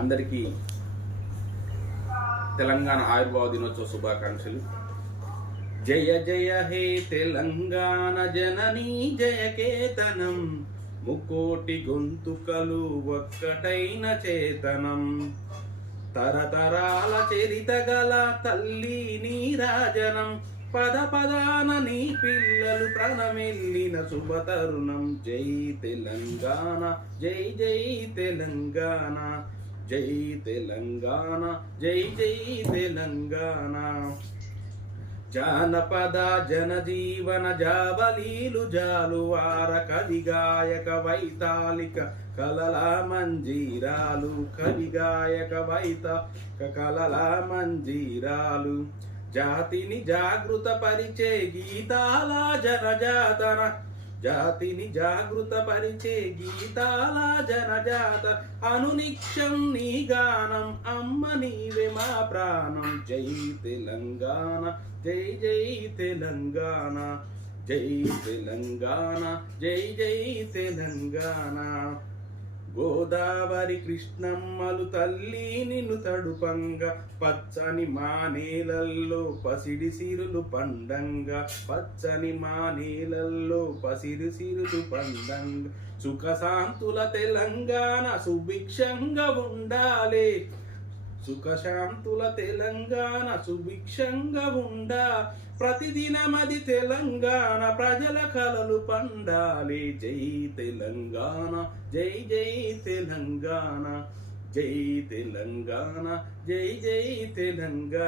అందరికీ తెలంగాణ ఆవిర్భావ దినోత్సవ శుభాకాంక్షలు. జయ జయ హే తెలంగాణ జననీ జయకేతనం, ముకోటి గొంతుకలు ఒక్కటైన చేతనం. తరతరాల చరిత గల తల్లి నీరాజనం, పద పదాన నీ పిల్లలు ప్రణమెల్లిన శుభతరుణం. జై తెలంగాణ, జై జై తెలంగాణ, జై తెలంగాణ, జై జై తెలంగాణ. జానపద జనజీవన జాబలీలు జాలువార కవిగాయక వైతాళిక కలల మంజీరాలు, కవిగాయక వైతాళిక కలల మంజీరాలు. జాతిని జాగృత పరిచే గీతాల జనజాతన, జాతిని జాగృత పరిచే గీతాల జనజాత. అనునిక్షం నీ గానం అమ్మ నీవే మా ప్రాణం. జై తెలంగాణ, జై జై తెలంగాణ, జై తెలంగాణ, జై జై తెలంగాణ. గోదావరి కృష్ణమ్మలు తల్లి నిన్ను తడుపంగా, పచ్చని మా నేలల్లో పసిడి సిరులు పండంగా, పచ్చని మా నేలల్లో పసిడి సిరులు పండంగా. సుఖశాంతుల తెలంగాణ సుభిక్షంగా ఉండాలి, సుఖశాంతుల తెలంగాణ సుభిక్షంగా ఉండా. ప్రతిదినమది తెలంగాణ ప్రజల కలలు పండాలి. జై తెలంగాణ, జై జై తెలంగాణ, జై తెలంగాణ, జై జై తెలంగాణ.